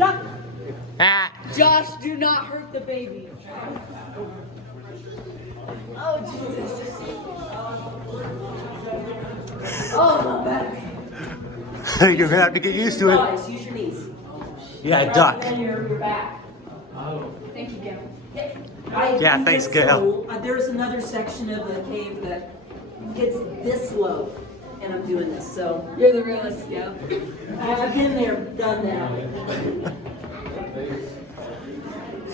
Duck. Ah. Josh, do not hurt the baby. Oh, Jesus. Oh, my back. You're gonna have to get used to it. Guys, use your knees. Yeah, duck. And your back. Thank you, Gail. Yeah, thanks, Gail. There's another section of the cave that gets this low, and I'm doing this. So you're the realist, yeah. I've been there, done that.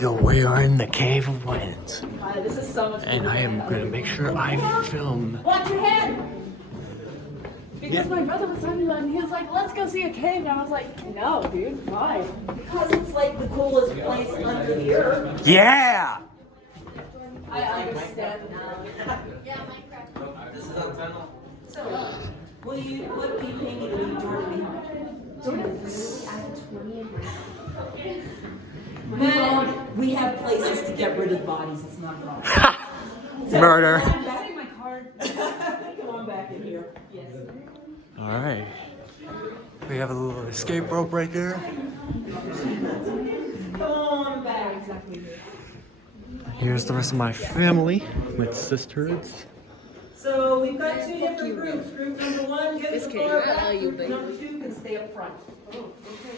Yo, we are in the Cave of Winds, This is so much fun. and I am gonna make sure I film. Watch your head! Because Yeah. my brother was talking about it, and he was like, let's go see a cave. And I was like, no, dude, why? Because it's like the coolest place under the earth. Yeah! I understand now. This is on tunnel. So, what are you painting to leave Jordan behind? Man, we have places to get rid of bodies, it's not a problem. So, Murder. I'm batting my card. Come on back in here. Yes. Alright. We have a little escape rope right there. Come on back. Exactly. Here's the rest of my family, my sisters. So we've got two different groups. Group number one goes This to kid, far I back. love you, Group number two can stay up front.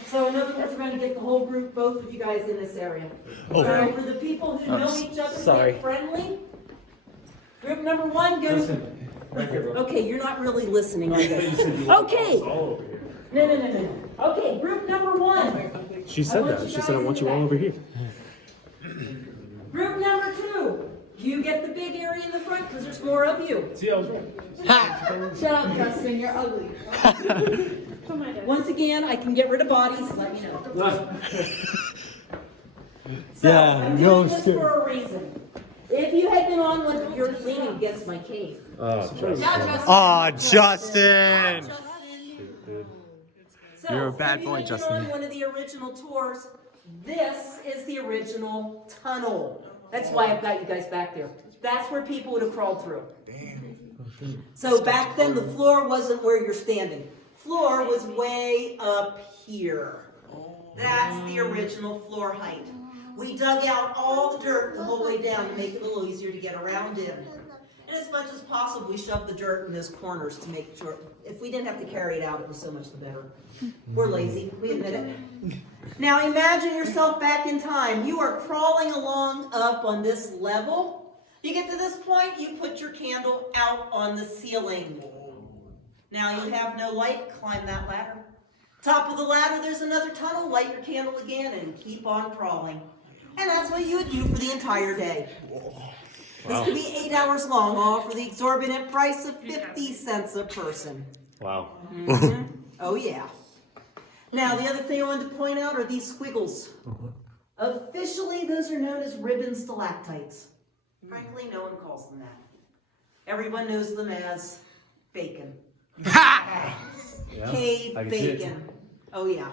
So in other words, we're going to get the whole group, both of you guys in this area. Oh. So for the people who know each other, sorry. get friendly. Group number one goes. Okay, you're not really listening on this. Okay. No. Okay, group number one. She said that. She said, I want you all over here. Group number two. You get the big area in the front because there's more of you. Shut up, Justin. You're ugly. Once again, I can get rid of bodies. Let me know. So, Yeah, I'm no doing this shit. for a reason. If you had been on one, you're leaning against my cave. Aw, Justin! So, You're a bad if you boy, had been Justin. on one of the original tours, this is the original tunnel. That's why I've got you guys back there. That's where people would have crawled through. So back then, the floor wasn't where you're standing. Floor was way up here. That's the original floor height. We dug out all the dirt the whole way down to make it a little easier to get around in. And as much as possible, we shoved the dirt in those corners to make sure, if we didn't have to carry it out, it was so much the better. We're lazy, we admit it. Now imagine yourself back in time. You are crawling along up on this level. You get to this point, you put your candle out on the ceiling. Now you have no light, climb that ladder. Top of the ladder, there's another tunnel, light your candle again and keep on crawling. And that's what you would do for the entire day. This could be 8 hours long, all for the exorbitant price of 50 cents a person. Wow. Oh yeah. Now the other thing I wanted to point out are these squiggles. Officially, those are known as ribbon stalactites. Frankly, no one calls them that. Everyone knows them as bacon. Yeah, Cave I can see it. bacon. Oh yeah.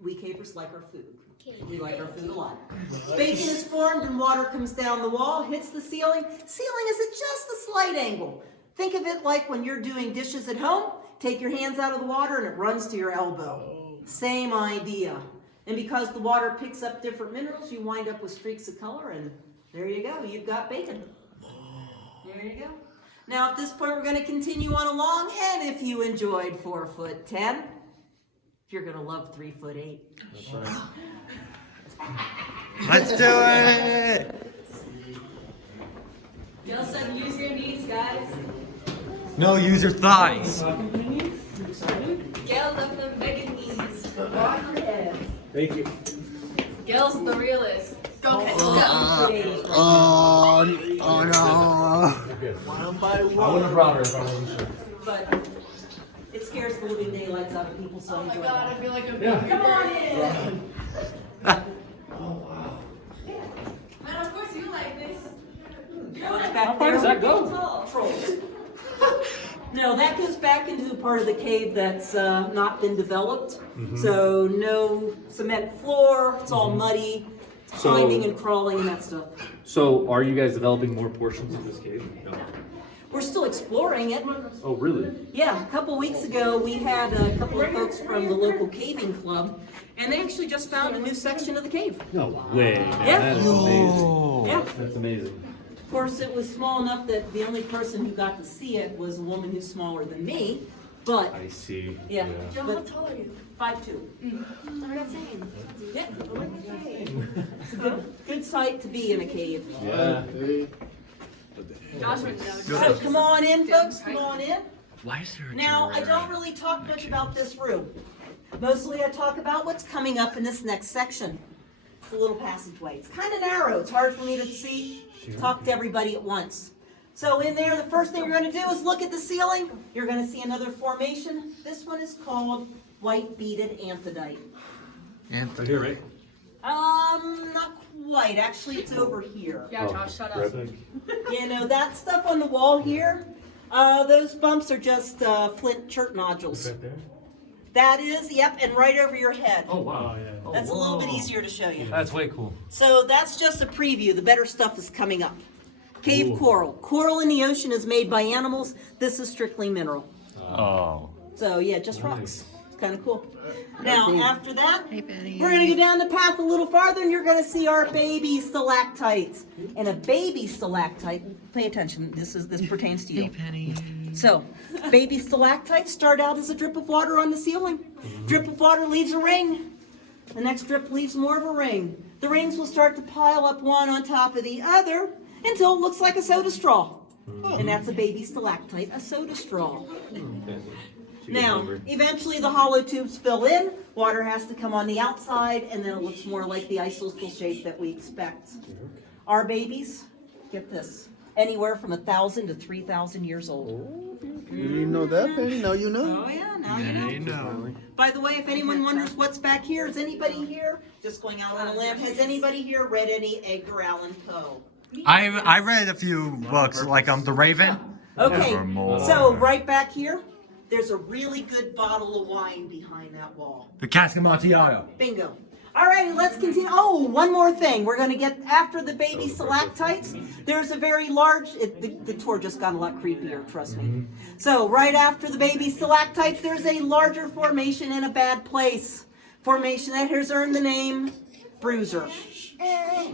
We cavers like our food. We like our food a lot. Bacon is formed and water comes down the wall, hits the ceiling. Ceiling is at just a slight angle. Think of it like when you're doing dishes at home. Take your hands out of the water and it runs to your elbow. Same idea. And because the water picks up different minerals, you wind up with streaks of color, and there you go. You've got bacon. There you go. Now at this point, we're going to continue on along, and if you enjoyed 4'10", you're going to love 3'8". Let's do it! Just use your knees, guys. No, use your thighs. Gail left them begging knees. Thank you. Gail's the realist. Go ahead. Oh no. I wouldn't have brought her if I wasn't sure. But it scares the living daylights out of people, so Oh my enjoy god, it. I feel like I'm Yeah. Come on in! Man, of course you like this. How far does that go? Trolls. No, that goes back into the part of the cave that's not been developed. So no cement floor, it's all muddy, climbing and crawling and that stuff. So, are you guys developing more portions of this cave? No. We're still exploring it. Oh, really? Yeah, a couple weeks ago, we had a couple of folks from the local caving club, and they actually just found a new section of the cave. No way. Yeah. That's amazing. Yeah. That's amazing. Of course, it was small enough that the only person who got to see it was a woman who's smaller than me, but, I see. yeah. Joe, how tall are you? 5'2". I'm not saying. Yeah. It's a good sight to be in a cave. Yeah. Josh went down. So come on in, folks, come on in. Why is there a Now, I generator? don't really talk much about this room. Mostly I talk about what's coming up in this next section. It's a little passageway. It's kind of narrow. It's hard for me to see, talk to everybody at once. So in there, the first thing you're going to do is look at the ceiling. You're going to see another formation. This one is called white beaded anthodite. Right here, right? Not quite. Actually, it's over here. Yeah, Josh, shut up. You know, that stuff on the wall here, those bumps are just flint chert nodules. Right there? That is, yep, and right over your head. Oh, wow. That's a little bit easier to show you. That's way cool. So that's just a preview. The better stuff is coming up. Cave Ooh. coral. Coral in the ocean is made by animals. This is strictly mineral. Oh. So yeah, just rocks. Nice. It's kind of cool. Now after that, we're gonna go down the path a little farther, and you're gonna see our baby stalactites. And a baby stalactite. Pay attention. This pertains to you. Penny. So, baby stalactites start out as a drip of water on the ceiling. Drip of water leaves a ring. The next drip leaves more of a ring. The rings will start to pile up one on top of the other until it looks like a soda straw. And that's a baby stalactite, a soda straw. Now, eventually the hollow tubes fill in, water has to come on the outside, and then it looks more like the icicle shape that we expect. Our babies, get this, anywhere from 1,000 to 3,000 years old. You know that, Penny? Now you know. Oh yeah, now you know. By the way, if anyone wonders what's back here, is anybody here, just going out on a limb, has anybody here read any Edgar Allan Poe? I read a few books, like The Raven. Okay, Nevermore. so right back here, there's a really good bottle of wine behind that wall. The Cask Amontillado. Bingo. All right, let's continue. Oh, one more thing. We're going to get after the baby stalactites. There's a very large, the tour just got a lot creepier, trust me. So right after the baby stalactites, there's a larger formation in a bad place. Formation that has earned the name Bruiser.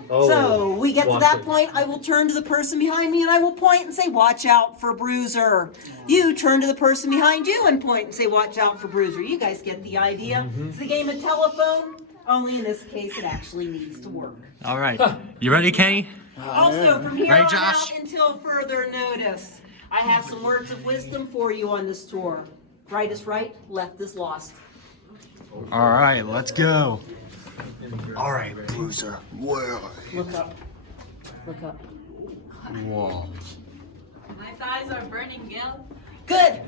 So we get to that point, I will turn to the person behind me and I will point and say, watch out for Bruiser. You turn to the person behind you and point and say, watch out for Bruiser. You guys get the idea. It's the game of telephone, only in this case it actually needs to work. All right. You ready, Kenny? Also, from here Right, on Josh? out until further notice, I have some words of wisdom for you on this tour. Right is right, left is lost. All right, let's go. All right, Bruiser. Whoa. Look up. Look up. Whoa. My thighs are burning, Gil. Good.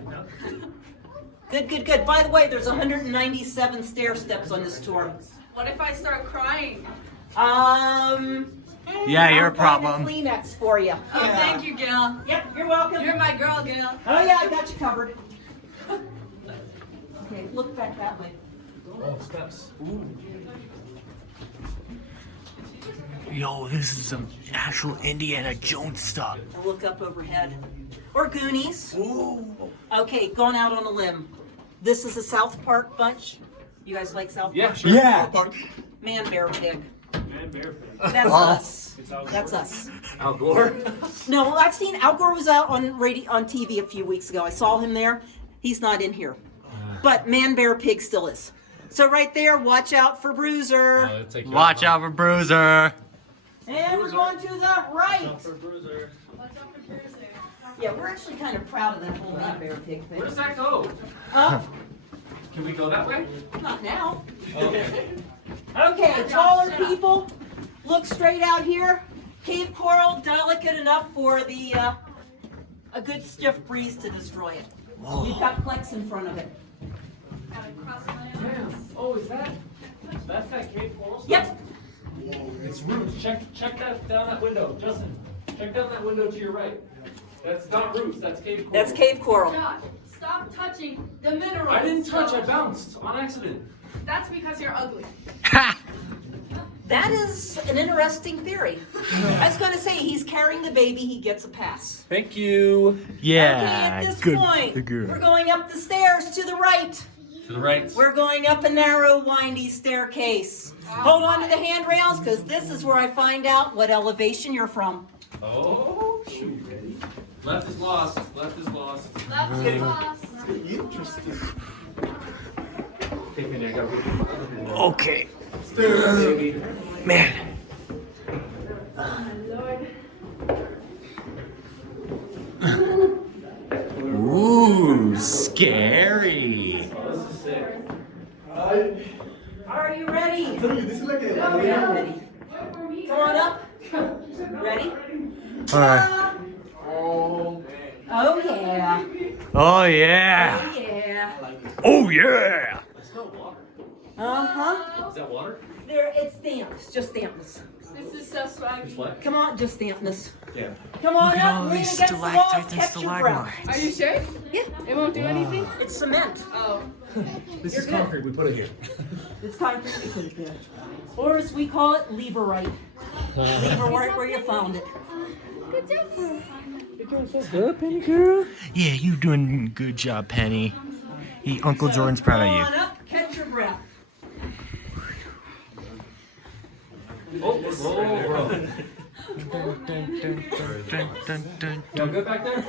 Good, good, good. By the way, there's 197 stair steps on this tour. What if I start crying? Yeah, you're a I'll find problem. Kleenex for you. Oh, thank you, Gil. Yep, you're welcome. You're my girl, Gil. Oh yeah, I got you covered. Okay, look back that way. Oh, steps. Yo, this is some actual Indiana Jones stuff. And look up overhead. Or Goonies. Okay, going out on a limb. This is a South Park bunch. You guys like South Park? Yeah, sure. Yeah. Man, bear, pig. Man, bear. That's us. It's Al Gore. That's us. Al Gore. No, I've seen Al Gore was out on radio, on TV a few weeks ago. I saw him there. He's not in here. But Man, Bear, Pig still is. So right there, watch out for Bruiser. Watch out for Bruiser. And we're going to the right. For Bruiser. Yeah, we're actually kind of proud of that whole Man, Bear, Pig thing. Where does that go? Can we go that way? Not now. Okay. Okay, taller people, look straight out here. Cave coral, delicate enough for the a good stiff breeze to destroy it. We've got Plex in front of it. Oh, is that? That's that cave coral stuff? Yep. It's roots. Check that down that window, Justin. Check down that window to your right. That's not roots. That's cave coral. That's cave coral. Josh, stop touching the minerals. I didn't touch. I bounced on accident. That's because you're ugly. That is an interesting theory. I was gonna say, he's carrying the baby, he gets a pass. Thank you. Yeah, Okay, at this good. point, good. we're going up the stairs to the right. To the right. We're going up a narrow, windy staircase. Hold on to the handrails, because this is where I find out what elevation you're from. Oh, shoot. Left is lost. Left is lost. Left is lost. Interesting. Hey, Penny, I gotta wait. Okay, Baby. man. Ooh, scary. Oh, this is sick. Are you ready? This is like We are ready. Come on up. Ready? All right. Oh, Oh yeah. Oh yeah. Oh yeah. Oh yeah. I smell water. Uh-huh. Is that water? There, it's dampness. Just dampness. This is so It's swaggy. what? Come on, just dampness. Yeah. Come on Look at up, all lean these against the walls, stalactites and catch your breath. stalagmites. Are you sure? Yeah. It won't do anything? It's cement. Oh. This You're is good. concrete. We put it here. It's concrete we put it there. Or as we call it, leverite. Leverite where you found it. Good job. Yeah, you doing a good job, Penny. Uncle Jordan's proud Come of on you. up, catch your breath. Oh, bro. Y'all good back there?